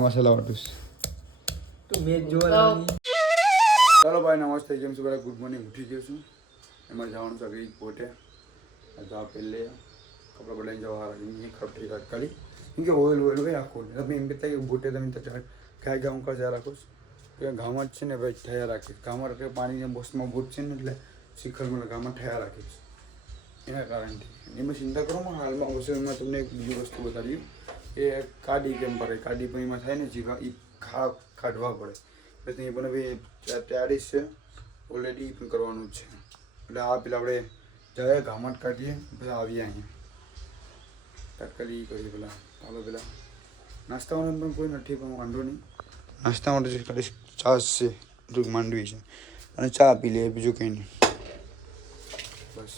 મસાલા વાટું ચાલો ભાઈ નમસ્તે કેમ છું ભાઈ ગુડ મોર્નિંગ ઉઠી ગયો છું એમાં જવાનું છે અગરી પોતે જવા પહેલે કપડાં બદલાઈને જવા હારા ખરાબ થઈ રહ્યા ખાલી કેમ કે ઓઇલ ભાઈ આખો તમે એમ કહેતા કે બોટે તમે ગાય ગામ કા જ્યાં રાખો કે ગામમાં જ છે ને ભાઈ ઠયા રાખીશ ગામમાં રાખે પાણીના બોસમાં બોટ છે ને એટલે શિખરમાં ગામમાં ઠયા રાખીશ એના કારણથી એમાં ચિંતા કરો હાલમાં હોસ્ટેલમાં તમને એક બીજી વસ્તુ બતાવ્યું એ કાઢી કેમ પડે કાઢી પણ એમાં થાય ને જીવા એ કાઢવા પડે એટલે એ પણ હવે તૈયારી છે ઓલરેડી પણ કરવાનું જ છે એટલે આ પેલા આપણે જાય ગામમાં કાઢીએ પછી આવીએ અહીંયા તાત્કાલિક કરીએ પેલા ચાલો પેલા નાસ્તાવાનું પણ કોઈ નથી પણ વાંધો નહીં નાસ્તા માટે ખાલી છાશ છે થોડુંક માંડવી છે અને ચા પી લે બીજું કંઈ નહીં બસ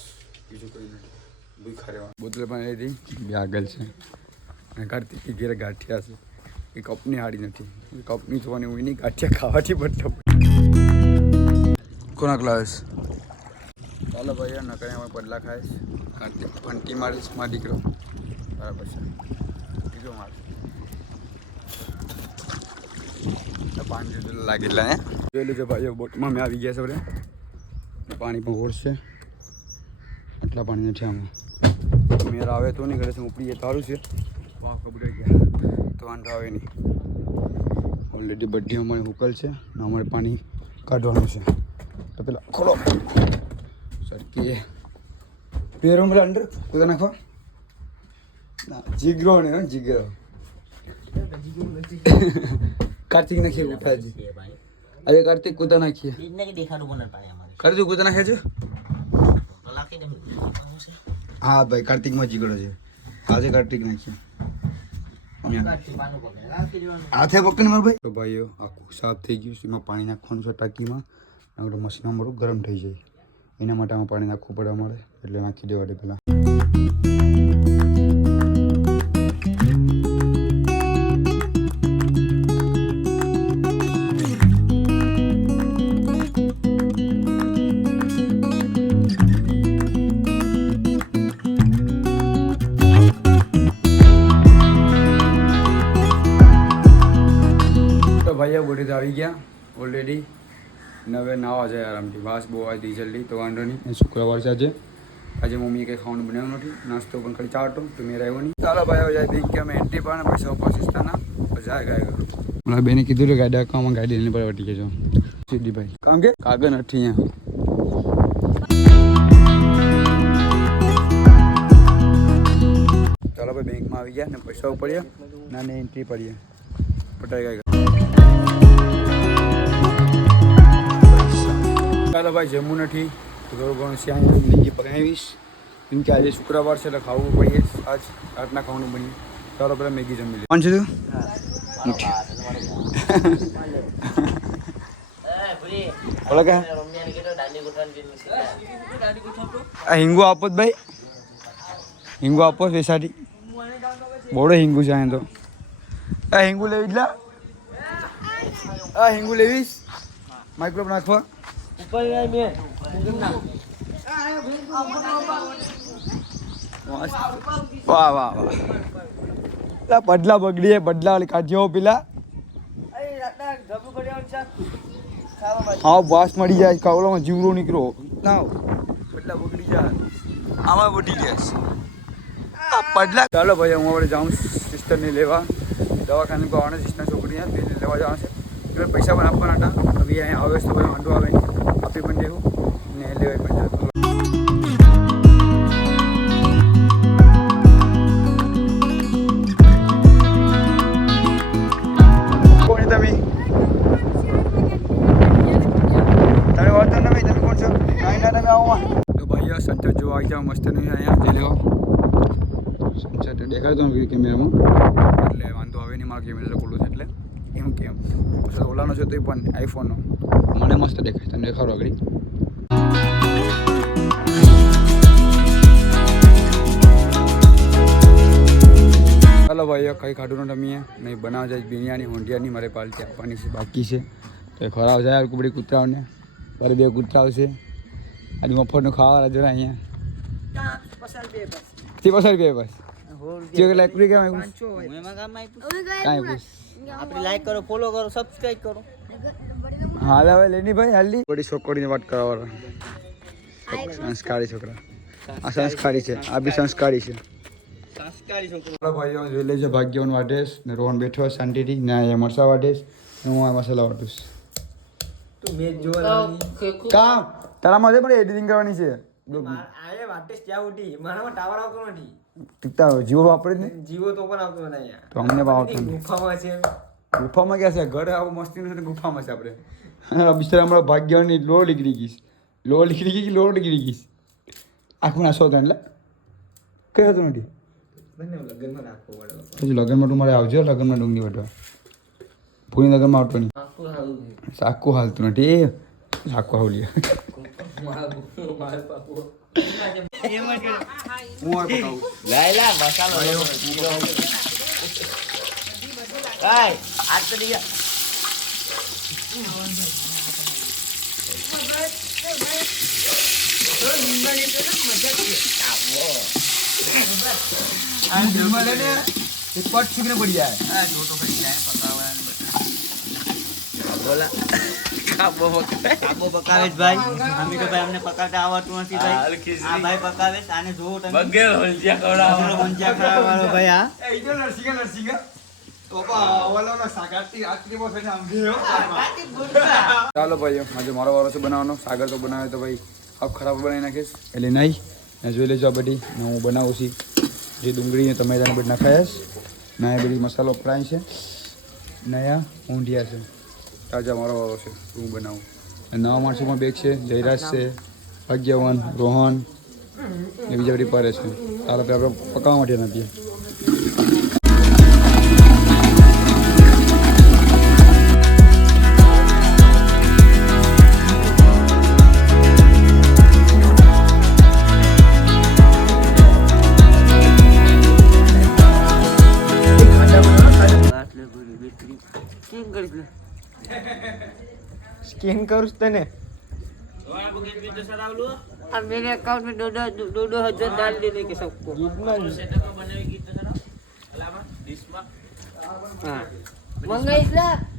બીજું કંઈ નથી ભૂખા રહેવાનું બોતલ પણ લીધી બે આગળ છે અને કાર્તિક ઘેરે ગાંઠિયા છે એ કપની હાડી નથી કપની જોવાની હોય નહીં ગાંઠિયા ખાવાથી બધો કોના ક્લાસ ચાલો ભાઈ નકરે અમે પડલા ખાઈશ કાર્તિક ઘંટી મારીશ મારા દીકરો બરાબર છે દીકરો મારે પાણી જેટલું લાગેલા હે જોયેલું છે ભાઈઓ બોટમાં મેં આવી ગયા છે બધે પાણી પણ ઓળશે આટલા પાણી નથી આમાં મેર આવે તો નહીં ઘરે છે ઉપડી જાય સારું છે વાહ કબડાઈ ગયા તો વાંધો આવે નહીં ઓલરેડી બધી અમારે હુકલ છે ને અમારે પાણી કાઢવાનું છે તો પેલા ખોલો સરકી પેરો પેલા અંડર કુદા નાખો ના જીગરો ને જીગરો કાર્તિક નાખીએ ઉઠાજી અરે કાર્તિક કુદા નાખીએ કાર્તિક કુદા નાખે છે હા ભાઈ કાર્તિકમાં જીગડો છે આજે કાર્તિક નાખીએ હાથે પકડીને મારું ભાઈ તો ભાઈઓ આખું સાફ થઈ ગયું એમાં પાણી નાખવાનું છે ટાંકીમાં આપણે મશીન અમારું ગરમ થઈ જાય એના માટે આમાં પાણી નાખવું પડે અમારે એટલે નાખી દેવા દે પહેલાં ભાઈઓ બોડી આવી ગયા ઓલરેડી ને હવે નાવા જાય આરામથી વાસ બહુ આવી જલ્દી તો વાંધો નહીં શુક્રવાર છે આજે મમ્મીએ કંઈ ખાવાનું બનાવ્યું નથી નાસ્તો પણ ખાલી ચાટો તો મેં આવ્યો નહીં ચાલો ભાઈઓ જાય બેંક કે અમે એન્ટ્રી પણ પૈસા પાકિસ્તાનના જાય ગાય મને બેને કીધું કે ગાડી કામ ગાડી લઈને પર વટી ગયો સીધી ભાઈ કામ કે કાગળ નથી અહીંયા ચાલો ભાઈ બેંકમાં આવી ગયા ને પૈસા પડ્યા ના ને એન્ટ્રી પડીએ પટાઈ ગયા ચાલો ભાઈ જમવું નથી તો થોડું ઘણું શ્યામ મેગી પકાવીશ કેમ કે આજે શુક્રવાર છે એટલે ખાવું પડીએ આજ રાતના ખાવાનું બની ચાલો પેલા મેગી જમી લે કોણ છે તું બોલો કે આ હિંગુ આપો ભાઈ હિંગુ આપો વેસાડી બોડો હિંગુ છે અહીં તો આ હિંગુ લેવી જ આ હિંગુ લેવીશ માઇક્રો નાખવા વાહ વાહ વાહ બદલા બગડી બદલા વાળી કાઢ્યો પેલા હા વાસ મળી જાય કાવલામાં જીવરો નીકળો ના બદલા બગડી જાય આમાં બટી જાય બદલા ચાલો ભાઈ હું આપણે જાઉં સિસ્ટરને લેવા દવાખાને આવવાના સિસ્ટર છોકરી લેવા જવાનું છે એટલે પૈસા પણ આપવાના હતા હવે અહીંયા આવે તો વાંધો આવે આપી પણ દેવું ને લેવાય પણ જતું કોણ તમે તારે વાંધો ના ભાઈ તમે કોણ છો ના તમે આવો તો ભાઈઓ સનસેટ જોવા આવી જાઓ મસ્ત નહીં અહીંયા જઈ લેવો સનસેટ દેખાડતો ને કેમેરામાં એટલે વાંધો આવે નહીં મારો કેમેરા ખુલ્લું છે એટલે એમ કેમ ઓલાનો છે તો પણ આઈફોનનો મને મસ્ત દેખાય તમને દેખાડો આગળ ચાલો ભાઈઓ કંઈ ખાધું ન રમીએ નહીં બનાવવા જાય બિરયાની હોંડિયાની મારે પાલટી આપવાની છે બાકી છે તો ખરાબ જાય કુબડી કૂતરાઓને મારે બે કૂતરાઓ છે આજે મફતનું ખાવા જરા અહીંયા તે 50 રૂપિયા બસ જે લાઈક કરી કેમ આવ્યું આપણે લાઈક કરો, ફોલો કરો, સબસ્ક્રાઇબ કરો. હાલ હવે લેની ભાઈ હાલી બડી છોકરીની વાત કરવા સંસ્કારી છોકરા આ સંસ્કારી છે આ બી સંસ્કારી છે સંસ્કારી છોકરો. ચાલો ભાઈઓ જોઈ લેજો ભાગ્યવાન વાટેશ ને રોહન બેઠો શાંતિથી ને અહીંયા મરસા વાટેશ ને હું આ મસાલા વાટું તું મેચ જોવા કામ તારામાં છે પણ એડિટિંગ કરવાની છે આએ વાટેશ ત્યાં ઉઠી મારામાં ટાવર આવતો નથી. ટીકતા જીવો વાપરે જ ને જીવો તો પણ આવતો નથી યાર. તો અમને આવતો નથી ગુફામાં છે. ગુફામાં ક્યાં છે ઘરે આવું મસ્તી નથી ગુફામાં છે આપણે બિચારા હમણાં ભાગ્યવાનની લો નીકળી ગઈશ લો નીકળી ગઈશ આખું નાશો હતો એટલે કઈ હતું નથી લગ્નમાં રાખવો પડે. પછી લગ્નમાં તું મારે આવજો લગ્નમાં ડુંગળી વટવા પૂરી લગ્નમાં આવતો નહીં સાકું હાલતું નથી સાકું હાવલી લાયલા મસાલો કાઈ આજ તો દિયા पट छिकने पड़ जाए बोला काबो पकावे भाई हम तो भाई हमने पकाता आवતું નથી ભાઈ આ ભાઈ પકાવે આને જો તમે બગે હલજિયા ખવડાવો મંજિયા ખવડાવો ભાઈ આ એ જો નરસિંહ તો ઓલાનો સાગરથી આખરી બસ એને આંભ્યો ચાલો ભાઈઓ આજે મારો વારો છે બનાવવાનો સાગર તો બનાવે તો ભાઈ આપ ખરાબ બનાવી નાખીશ એટલે નહીં ને જોઈ લેજો આ બધી ને હું બનાવું છું જે ડુંગળી ને ટમેટાને બધી નાખાયા છે ને આ બધી મસાલો ફ્રાય છે નયા ઊંધિયા છે તાજા મારો વારો છે હું બનાવું નવા માણસો પણ બેગ છે જયરાજ છે ભાગ્યવાન રોહન એ બીજા બધી પરે છે ચાલો આપણે પકાવવા માટે નથી स्कैन करूँ तने अब मेरे अकाउंट में दो हजार डाल देने के सबको मंगाई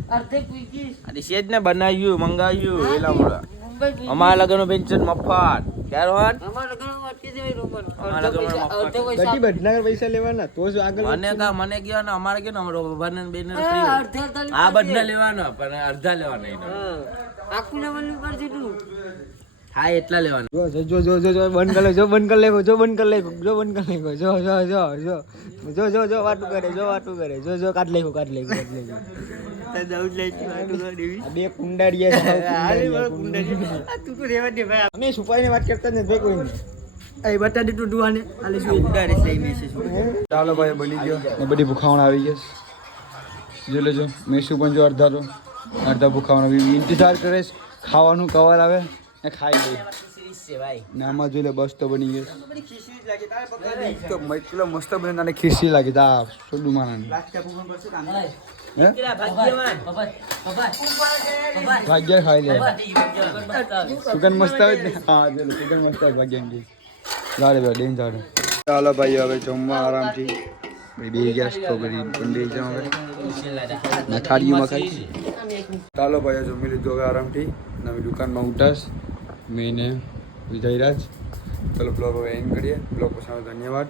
अर्धे पीकीस अरे शेज ने बनाયું મંગાયું એલા મોડા मुंबई અમારા લગન પેન્શન મફત ક્યાં રોહન हमारा घर में अटके जाए रोमन हमारा घर में अर्धे पैसा બટના પૈસા લેવાના તો જ આગળ મને ગયો ને અમારે કે ને બનન બેન अर्धे આ બદલા લેવાના પણ અડધા લેવાના એના આખું લેવલ પર જેટલું હા એટલા લેવાના જો બંધ કરી લે બંધ કરી લેખો બંધ કરી લેખો જો વાટું કરે જો કાઢ લેખો બે કુંડારિયા અમે છુપાઈને વાત કરતા ને ભાઈ કોઈ નહીં બતા દીધું ડુઆને આલે શું ડાયરેક્ટ લઈ મેસેજ ચાલો ભાઈ બની ગયો ને બધી ભૂખાવણ આવી ગઈ જોઈ લેજો મેસુ પણ જો અડધા ભૂખાવણ ઇંતજાર કરે છે ખાવાનું કવર આવે ને ખાઈ લે ભાઈ ને આમાં જોઈ લે બસ તો બની ગઈ તો કિલો મસ્ત બને તને ખીસી લાગી તા સોડું માનાની ભાગ્યા ખાઈ લે સુગન મસ્ત આવે ને હા ચલો સુગન મસ્ત આવે ભાગ્યાની જાડે ભાઈ ડેન જાડે ચાલો ભાઈ હવે જમવા આરામથી બે ગયા સ્ટ્રોબેરી પણ બે જવા ના થાળીમાં ખાઈ ચાલો ભાઈ જમી લીધું હવે આરામથી નવી દુકાનમાં ઉઠાશ મેં વિજયરાજ ચાલો બ્લોગ હવે એન્ડ કરીએ બ્લોગ પસંદ આવે ધન્યવાદ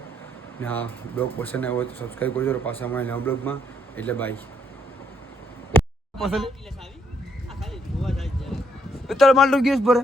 ને હા બ્લોગ પસંદ આવ્યો હોય તો સબસ્ક્રાઈબ કરજો પાછા મળે નવા બ્લોગમાં એટલે બાય ઉત્તર માલ ગેસ ભરે